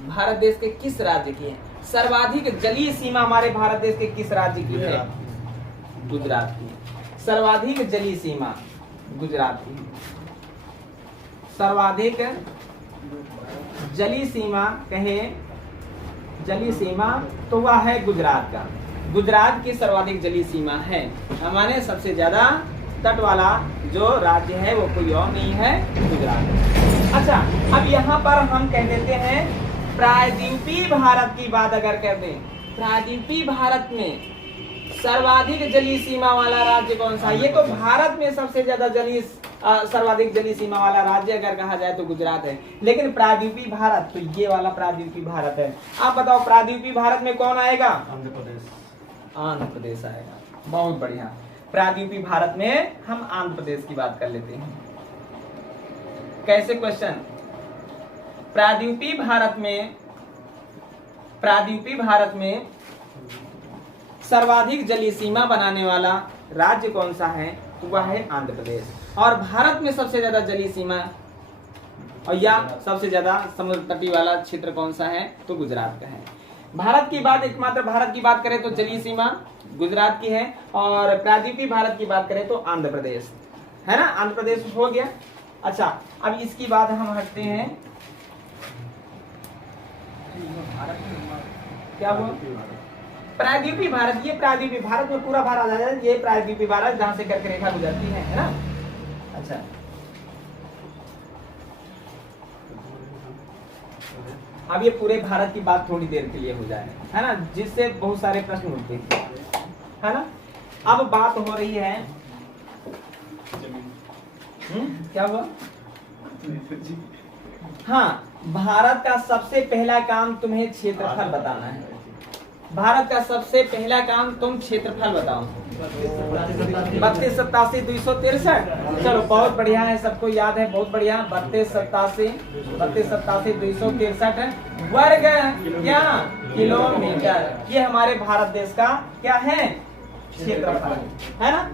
भारत देश के किस राज्य की है? सर्वाधिक जलीय सीमा हमारे भारत देश के किस राज्य की है? गुजरात की। सर्वाधिक जलीय सीमा गुजरात की। सर्वाधिक जलीय सीमा कहें, जलीय सीमा तो वह है गुजरात का। गुजरात की सर्वाधिक जलीय सीमा है। हमारे सबसे ज्यादा तट वाला जो राज्य है वो कोई और नहीं है, गुजरात। अच्छा, अब यहाँ पर हम कह देते हैं प्रायद्वीपीय भारत की बात अगर कर दें, प्रायद्वीपीय भारत में सर्वाधिक जलीय सीमा वाला राज्य कौन सा? ये तो भारत में सबसे ज्यादा जलीय सर्वाधिक जलीय सीमा वाला राज्य अगर कहा जाए तो गुजरात है, लेकिन प्रायद्वीपीय भारत तो ये वाला प्रायद्वीपीय भारत है। आप बताओ प्रायद्वीपीय भारत में कौन आएगा? आंध्र प्रदेश। आंध्र प्रदेश आएगा। बहुत बढ़िया। प्रायद्वीपीय भारत में हम आंध्र प्रदेश की बात कर लेते हैं। कैसे क्वेश्चन? प्रायद्वीपीय भारत में सर्वाधिक जलीय सीमा बनाने वाला राज्य कौन सा है? तो वह है आंध्र प्रदेश। और भारत में सबसे ज्यादा जलीय सीमा और या सबसे ज्यादा समुद्र तटीय वाला क्षेत्र कौन सा है? तो गुजरात का है। भारत की बात, एकमात्र भारत की बात करें तो जलीय सीमा गुजरात की है, और प्रायद्वीपीय भारत की बात करें तो आंध्र प्रदेश, है ना। आंध्र प्रदेश हो गया। अच्छा, अब इसकी बात हम हटते हैं। क्या हुआ? प्रायद्वीपीय भारत, ये प्रायद्वीपीय भारत में पूरा भारत आ जाए, ये प्रायद्वीपीय भारत जहां से कर्क रेखा गुजरती है ना। अच्छा, अब ये पूरे भारत की बात थोड़ी देर के लिए हो जाए, है ना, जिससे बहुत सारे प्रश्न उठते हैं, है ना। अब बात हो रही है क्या हुआ? हाँ, भारत का सबसे पहला काम तुम्हें क्षेत्रफल बताना है। भारत का सबसे पहला काम तुम क्षेत्रफल बताओ। 32 87 263। चलो बहुत बढ़िया है, सबको याद है, बहुत बढ़िया। 32 87 263 वर्ग क्या किलोमीटर, ये हमारे भारत देश का क्या है? क्षेत्रफल, है ना।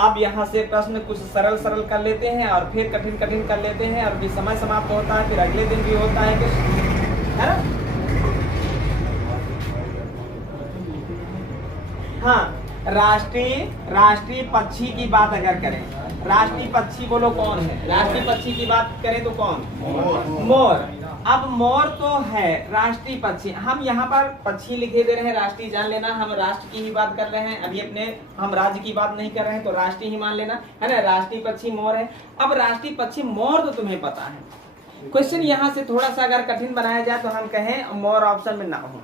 अब यहाँ से प्रश्न कुछ सरल सरल कर लेते हैं और फिर कठिन कठिन कर लेते हैं, और भी समय समाप्त होता है, फिर अगले दिन भी होता है कुछ, है ना। हाँ, राष्ट्रीय पक्षी की बात अगर करें, राष्ट्रीय पक्षी बोलो कौन है? राष्ट्रीय पक्षी की बात करें तो कौन? मोर। अब मोर तो है राष्ट्रीय पक्षी। हम यहाँ पर पक्षी लिखे दे रहे हैं, राष्ट्रीय जान लेना, हम राष्ट्र की ही बात कर रहे हैं अभी, अपने हम राज्य की बात नहीं कर रहे हैं, तो राष्ट्रीय ही मान लेना, है ना। राष्ट्रीय पक्षी मोर है। अब राष्ट्रीय पक्षी मोर तो तुम्हें पता है। क्वेश्चन यहाँ से थोड़ा सा अगर कठिन बनाया जाए तो हम कहें मोर ऑप्शन में ना हो।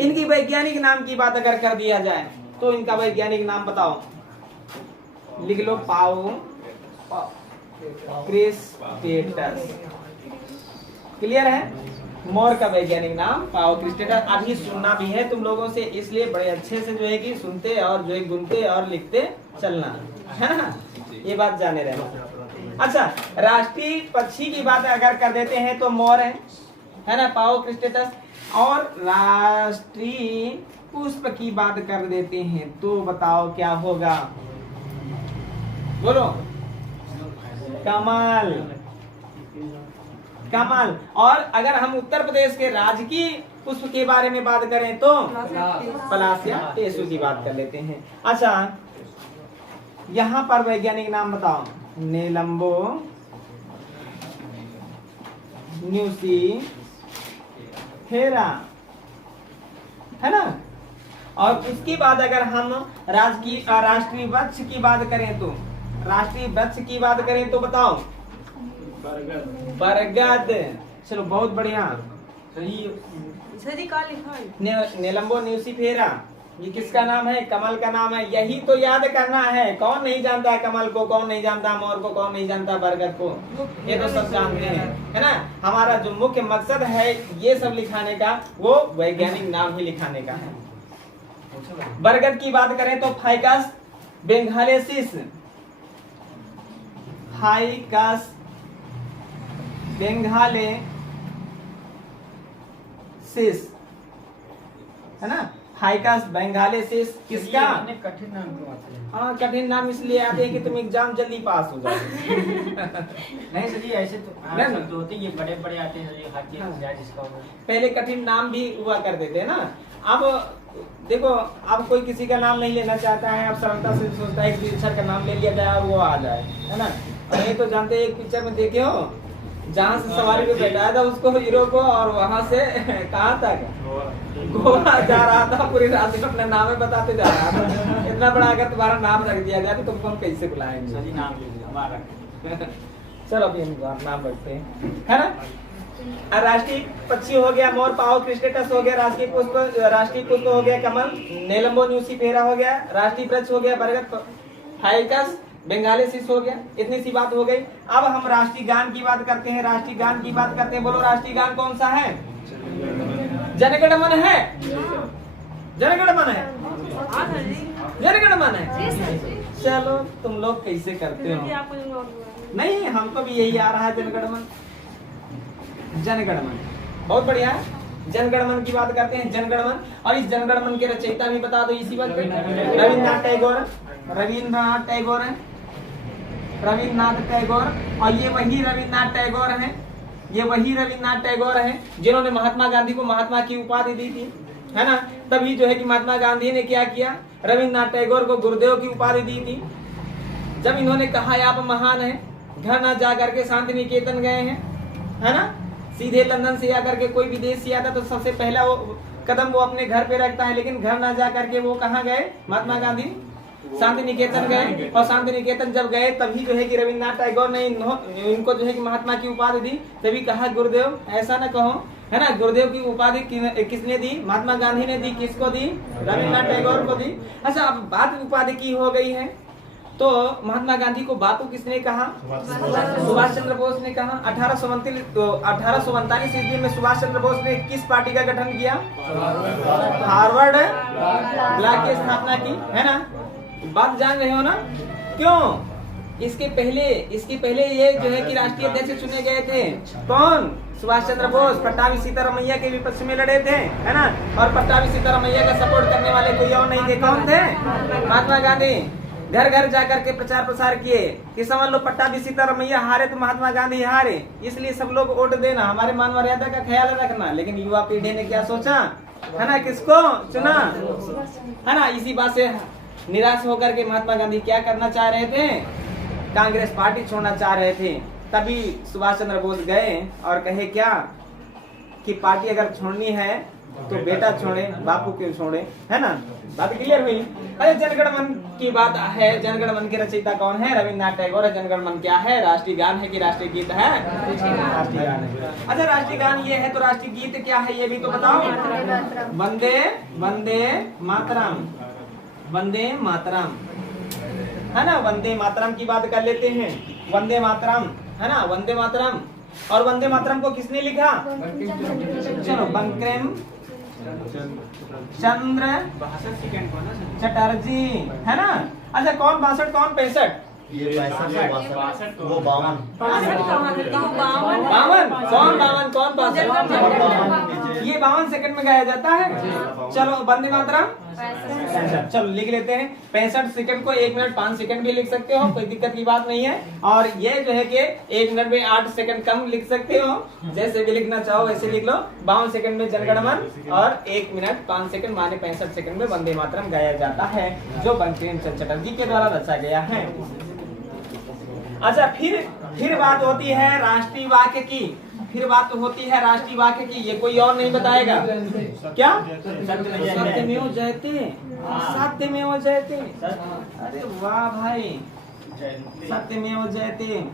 इनकी वैज्ञानिक नाम की बात अगर कर दिया जाए तो इनका वैज्ञानिक नाम बताओ, लिख लो, पाओ क्रिस्टेटस। क्लियर है? मोर का वैज्ञानिक नाम पाओ क्रिस्टेटस। अभी सुनना भी है तुम लोगों से, इसलिए बड़े अच्छे से जो है कि सुनते और जो है गुनते और लिखते चलना, है ना, ये बात जाने रहना। अच्छा, राष्ट्रीय पक्षी की बात अगर कर देते हैं तो मोर है ना, पाओ क्रिस्टेटस। और राष्ट्रीय पुष्प की बात कर देते हैं तो बताओ क्या होगा? बोलो। कमल। कमल। और अगर हम उत्तर प्रदेश के राजकीय पुष्प के बारे में बात करें तो पलासिया टेसु की बात कर लेते हैं। अच्छा, यहाँ पर वैज्ञानिक नाम बताओ, नेलम्बो न्यूसी फेरा, है ना। और उसके बाद अगर हम राष्ट्रीय वृक्ष की बात करें तो, राष्ट्रीय वृक्ष की बात करें तो बताओ, बरगद। चलो बहुत बढ़िया। नेलंबो न्यूसीफेरा, ये किसका नाम है? कमल का नाम है। यही तो याद करना है। कौन नहीं जानता है कमल को, कौन नहीं जानता मोर को, कौन नहीं जानता बरगद को? ये तो सब जानते हैं, है ना। हमारा जो मुख्य मकसद है ये सब लिखाने का, वो वैज्ञानिक नाम ही लिखाने का है। बरगद की बात करें तो फाइकस बेंगालेसिस, फाइकस बेंगालेसिस, है ना। फाइकस बेंगालेसिस किसका? कठिन नाम क्यों आते हैं? हाँ, कठिन नाम इसलिए आते हैं कि तुम एग्जाम जल्दी पास हो जाओ। नहीं सर जी, ऐसे तो नहीं। तो होते, ये बड़े बड़े आते हैं सर जी, हर चीज जिसका होगा। पहले कठिन नाम भी हुआ करते थे ना। अब देखो, अब कोई किसी का नाम नहीं लेना चाहता है, अब सरलता से सोचता है कि पिक्चर का नाम ले लिया जाए और वो आ जाए, है ना। और ये तो जानते हैं, एक पिक्चर में देखे हो, जहाँ से सवारी पे बैठाया था उसको, हीरो को, और वहां से कहाँ तक गोवा जा रहा था, पूरी रात में अपना नाम बताते जा रहा था। इतना बड़ा अगर तुम्हारा नाम रख दिया जाए तो तुमको हम कैसे बुलाएंगे? सर जी नाम ले लीजिए हमारा। चलो अभी हम नाम रखते हैं, है ना। राष्ट्रीय पक्षी हो गया मोर, पाओ क्रिस्टेटस हो गया। राष्ट्रीय पुष्प हो गया कमल, नेलंबो न्यूसीफेरा हो गया। राष्ट्रीय वृक्ष हो गया बरगद, फाइकस बेंगालेसिस हो गया। इतनी सी बात हो गई। अब हम राष्ट्रीय गान की बात करते हैं। राष्ट्रीय गान की बात करते हैं। बोलो राष्ट्रीय गान कौन सा है? जनगण मन है। जनगण मन है। जनगण मन है। चलो तुम लोग कैसे करते हो? नहीं, हमको भी यही आ रहा है, जनगण मन। जनगण मन बहुत बढ़िया। जनगण मन की बात करते हैं। जनगण मन, और इस जनगण मन के रचयिता भी बता दो इसी बात पे। रविन्द्रनाथ टैगोर। रविन्द्रनाथ टैगोर है, रविन्द्रनाथ टैगोर। और ये वही रविन्द्रनाथ टैगोर हैं, ये वही रविन्द्रनाथ टैगोर हैं जिन्होंने महात्मा गांधी को महात्मा की उपाधि दी थी, है ना। तभी जो है कि महात्मा गांधी ने क्या किया, रविन्द्रनाथ टैगोर को गुरुदेव की उपाधि दी थी। जब इन्होंने कहा आप महान हैं, घर न जा करके शांति निकेतन गए हैं, है ना। सीधे लंदन से आकर के कोई विदेश से आता तो सबसे पहला वो कदम वो अपने घर पे रखता है, लेकिन घर न जा करके वो कहाँ गए? महात्मा गांधी शांति निकेतन गए। और शांति निकेतन जब गए तभी जो है कि रविन्द्रनाथ टैगोर ने इनको जो है कि महात्मा की उपाधि दी। तभी कहा गुरुदेव, ऐसा न कहो, है ना। गुरुदेव की उपाधि किसने दी? महात्मा गांधी ने दी। किसको दी? रविन्द्रनाथ टैगोर को दी। अच्छा, अब बात उपाधि की हो गई है, तो महात्मा गांधी को बापू किसने कहा? सुभाष चंद्र बोस ने कहा। 1849 ईस्वी में सुभाष चंद्र बोस ने किस पार्टी का गठन किया? हार्वर्ड ब्लॉक की स्थापना की, है ना। बात जान रहे हो ना? क्यों? इसके पहले ये जो है कि राष्ट्रीय अध्यक्ष चुने गए थे। कौन? सुभाष चंद्र बोस। पट्टाभी सीतारामैया के विपक्ष में लड़े थे, है ना। और पट्टाभी सीतारामैया का सपोर्ट करने वाले कोई और नहीं थे। कौन थे? महात्मा गांधी। घर घर जाकर के प्रचार प्रसार किए कि समझ लो पट्टाभी सीतारामैया हारे तो महात्मा गांधी हारे, इसलिए सब लोग वोट देना, हमारे मान मर्यादा का ख्याल रखना। लेकिन युवा पीढ़ी ने क्या सोचा, है ना, किसको चुना, है ना। इसी बात से निराश होकर के महात्मा गांधी क्या करना चाह रहे थे? कांग्रेस पार्टी छोड़ना चाह रहे थे। तभी सुभाष चंद्र बोस गए और कहे क्या कि पार्टी अगर छोड़नी है तो बेटा छोड़े, बापू क्यों छोड़े, है ना। बात क्लियर हुई। अरे जनगण मन की बात है। जनगण मन के रचयिता कौन है? रविन्द्रनाथ टैगोर। जनगण मन क्या है? राष्ट्रीय गान है कि राष्ट्रीय गीत है? राष्ट्रीय गान है। अच्छा, राष्ट्रीय गान ये है तो राष्ट्रीय गीत क्या है ये भी तो बताओ। वंदे वंदे मातरम, वंदे मातरम, है ना। वंदे मातरम की बात कर लेते हैं। वंदे मातरम, है ना। वंदे मातरम, और वंदे मातरम को किसने लिखा? चलो, बंकिम चंद्र चटर्जी, है ना। अच्छा, कौन 62 कौन 65? ये 62 वो 52 52 कौन 52 ये 52 सेकंड में गाया जाता है। चलो, वंदे मातरम चलो लिख लेते हैं। 65 सेकंड को 1 मिनट 5 सेकंड भी लिख सकते हो, कोई दिक्कत की बात नहीं है। और ये जो है कि 1 मिनट में 8 सेकंड कम लिख सकते हो, जैसे भी लिखना चाहो वैसे लिख लो। 52 सेकंड में जनगण मन और 1 मिनट 5 सेकंड माने 65 सेकंड में वंदे मातरम गाया जाता है, जो बंकिम चंद्र चटर्जी के द्वारा रचा गया है। अच्छा, फिर बात होती है राष्ट्रीय वाक्य की। फिर बात होती है राष्ट्रीय वाक्य की, ये कोई और नहीं बताएगा। क्या? सत्यमेव जयते, सत्यमेव जयते। अरे वाह भाई, सत्यमेव जयते,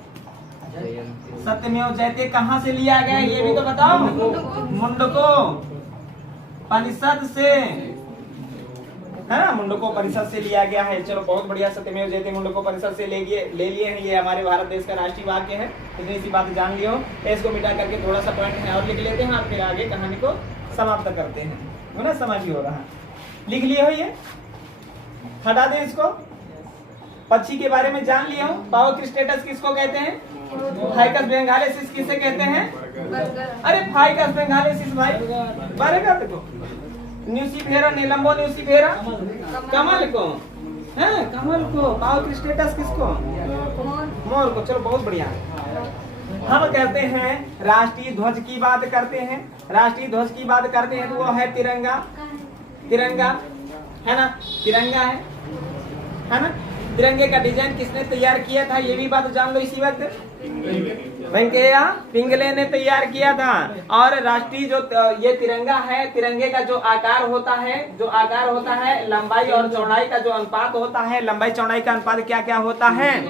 सत्यमेव जयते कहाँ से लिया गया ये भी तो बताओ। मुंडको परिषद से, है ना, मुंडको परिषद से लिया गया है। चलो बहुत बढ़िया, सत्यमेव जयते मुंडको परिषद से ले लिए हैं। ये हमारे भारत देश का राष्ट्रीय वाक्य है। इतनी सी बात जान लियो। इसको मिटा करके थोड़ा सा पॉइंट है और लिख लेते हैं और फिर आगे कहानी को समाप्त करते हैं। है ना, समझ ही हो रहा है, लिख लिए हो ये, हटा दे इसको। पक्षी के बारे में जान लिया हूँ। पावोक्रिस्टेटस किसको कहते हैं? फाइकस बेंगालेसिस किसे कहते हैं? अरे फाइकस बेंगालेसिस भाई, बारेगा देखो। न्यूसीफेरा, नीलम्बो न्यूसीफेरा, कमल को, है कमल को। पावोक्रिस्टेटस किसको? मोर को। चलो बहुत बढ़िया। हम कहते हैं राष्ट्रीय ध्वज की बात करते हैं, राष्ट्रीय ध्वज की बात करते हैं तो वो है तिरंगा। तिरंगा है ना, तिरंगा है ना। तिरंगे का डिजाइन किसने तैयार किया था ये भी बात जान लो इसी वक्त। वेंकैया पिंगले ने तैयार किया था। और राष्ट्रीय जो ये तिरंगा है, तिरंगे का जो आकार होता है, जो आकार होता है, लंबाई और चौड़ाई का जो अनुपात होता है, लंबाई चौड़ाई का अनुपात क्या क्या होता है?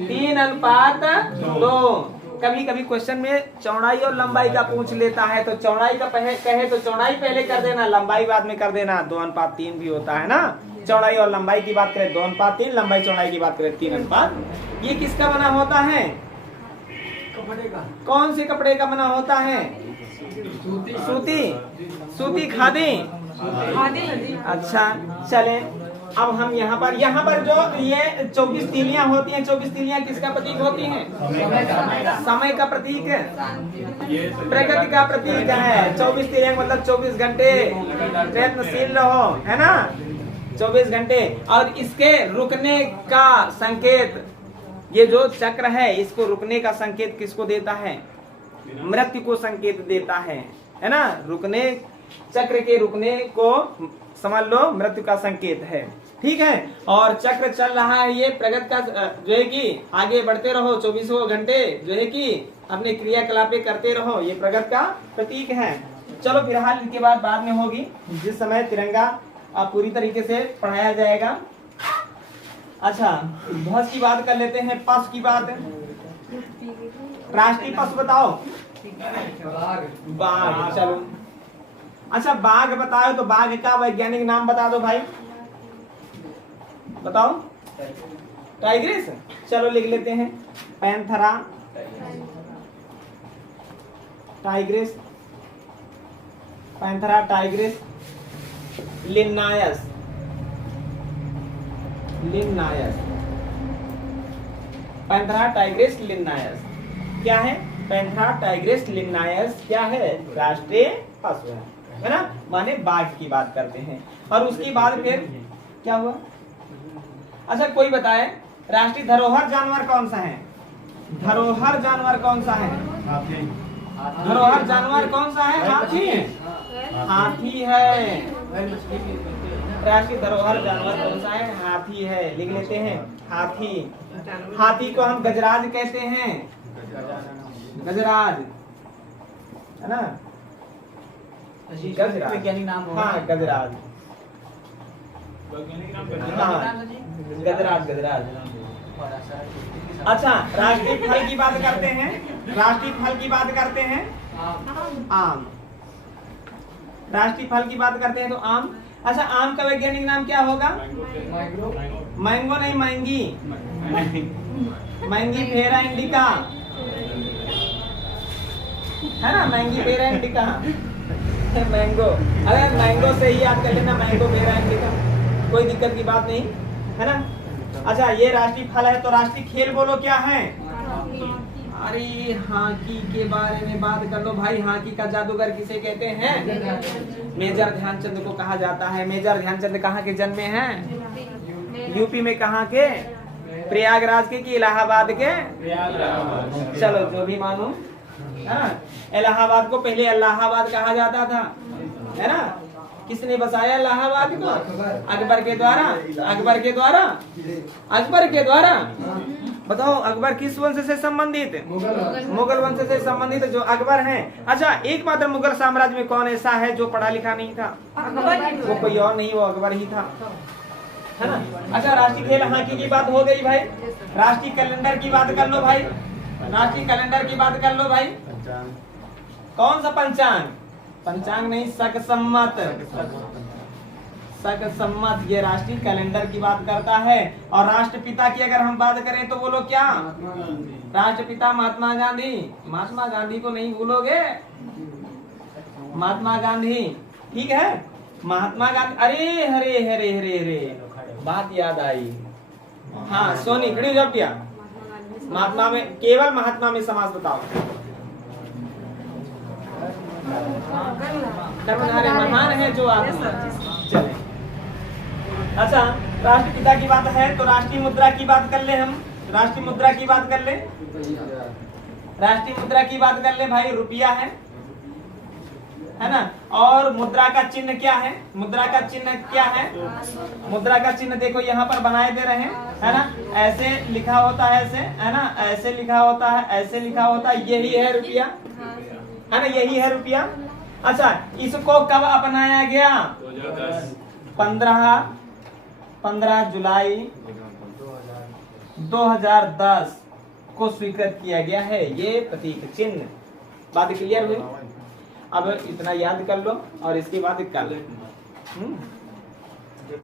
3:2। कभी कभी क्वेश्चन में चौड़ाई और लंबाई का पूछ लेता है, तो चौड़ाई का कहे तो चौड़ाई पहले कर देना, लंबाई बाद में कर देना। 2:3 भी होता है ना। चौड़ाई और लंबाई की बात करें 2:3, लंबाई चौड़ाई की बात करें 3:। ये किसका बना होता है? कपड़े का। कौन से कपड़े का बना होता है? सूती, सूती, खादी। अच्छा चले, अब हम यहाँ पर जो ये 24 तीलियां होती हैं, 24 तीलियां किसका प्रतीक होती हैं? समय का प्रतीक है, प्रगति का प्रतीक है। 24 तीलियां मतलब 24 घंटे प्रयत्नशील रहो, है ना, 24 घंटे। और इसके रुकने का संकेत, ये जो चक्र है इसको रुकने का संकेत किसको देता है? मृत्यु को संकेत देता है ना। रुकने, चक्र के रुकने को समझ लो मृत्यु का संकेत है। ठीक है, और चक्र चल रहा है ये प्रगति का, जो है कि आगे बढ़ते रहो, 24 घंटे जो है कि अपने क्रियाकलापें करते रहो, ये प्रगति का प्रतीक है। चलो फिलहाल इसके बाद में होगी, जिस समय तिरंगा पूरी तरीके से पढ़ाया जाएगा। अच्छा, ध्वज की बात कर लेते हैं, पशु की बात। राष्ट्रीय पशु बताओ। बाघ। चलो अच्छा, बाघ बताओ तो बाघ का वैज्ञानिक नाम बता दो भाई, बताओ। टाइग्रिस। चलो लिख लेते हैं, Panthera tigris, Panthera tigris, Linnaeus, Linnaeus, Panthera tigris Linnaeus. क्या है? पैंथरा टाइग्रिस लिन्नायस क्या है? राष्ट्रीय पशु है ना, माने बाघ की बात करते हैं। और उसके बाद फिर क्या हुआ? अच्छा कोई बताए राष्ट्रीय धरोहर जानवर कौन सा है? धरोहर जानवर कौन सा है? धरोहर जानवर कौन सा है? हाथी। हाथी है। राष्ट्रीय धरोहर जानवर कौन सा है? हाथी है। लिख लेते हैं, हाथी। हाथी को हम गजराज कहते हैं, गजराज, है ना, गजराज वैज्ञानिक नाम होगा। हाँ गजराज, हाँ गजराज, गजराज। अच्छा, राष्ट्रीय फल की बात करते हैं, राष्ट्रीय फल की बात करते हैं, आम। राष्ट्रीय फल की बात करते हैं तो आम। अच्छा, आम का वैज्ञानिक नाम क्या होगा? मैंगो नहीं, मैंगी, मैंगी फेरा इंडिका, है ना, मैंगी फेरा इंडिका, मैंगो। अगर मैंगो से ही याद कर लेना, मैंगो फेरा इंडिका, कोई दिक्कत की बात नहीं, है ना। अच्छा, ये राष्ट्रीय फल है तो राष्ट्रीय खेल बोलो क्या है? अरे हॉकी के बारे में बात कर लो भाई। हॉकी का जादूगर किसे कहते हैं? मेजर ध्यानचंद को कहा जाता है। मेजर ध्यानचंद कहाँ के जन्मे हैं? यूपी में। कहाँ के? प्रयागराज के कि इलाहाबाद के? चलो जो भी मानो, इलाहाबाद को पहले इलाहाबाद कहा जाता था, है ना। किसने बसाया इलाहाबाद को? अकबर के द्वारा। अकबर के द्वारा, अकबर के द्वारा। बताओ अकबर किस वंश से संबंधित है? मुगल मुगल वंश से संबंधित जो अकबर हैं। अच्छा, एकमात्र मुगल साम्राज्य में कौन ऐसा है जो पढ़ा लिखा नहीं था? वो कोई और नहीं, वो अकबर ही था, है ना। अच्छा, राष्ट्रीय खेल हॉकी की बात हो गई भाई। राष्ट्रीय कैलेंडर की बात कर लो भाई, राष्ट्रीय कैलेंडर की बात कर लो भाई। पंचांग। कौन सा पंचांग? पंचांग नहीं, शक संमत। शक संमत ये राष्ट्रीय कैलेंडर की बात करता है। और राष्ट्रपिता की अगर हम बात करें तो बोलो क्या? राष्ट्रपिता महात्मा गांधी। महात्मा गांधी को नहीं भूलोगे, महात्मा गांधी, ठीक है। महात्मा गांधी, अरे हरे हरे हरे हरे, बात याद आई। हाँ सोनी खड़ी हो जाओ भैया। महात्मा में, केवल महात्मा में समास बताओ। कर्मधारय महान है जो आत्मा। चले, अच्छा, राष्ट्रपिता की बात है तो राष्ट्रीय मुद्रा की बात कर ले हम। राष्ट्रीय मुद्रा की बात कर ले, राष्ट्रीय मुद्रा की बात कर ले भाई। रुपया है ना। और मुद्रा का चिन्ह क्या है? मुद्रा का चिन्ह क्या है? मुद्रा का चिन्ह देखो यहाँ पर बनाए दे रहे हैं, है ना। ऐसे लिखा होता है, ऐसे, है ना, ऐसे लिखा होता है, ऐसे लिखा होता है। यही है रुपया, है ना, यही है रुपया। अच्छा, इसको कब अपनाया गया? 15 जुलाई 2010 को स्वीकृत किया गया है ये प्रतीक चिन्ह। बात क्लियर हुई? अब इतना याद कर लो और इसके बाद कर लो।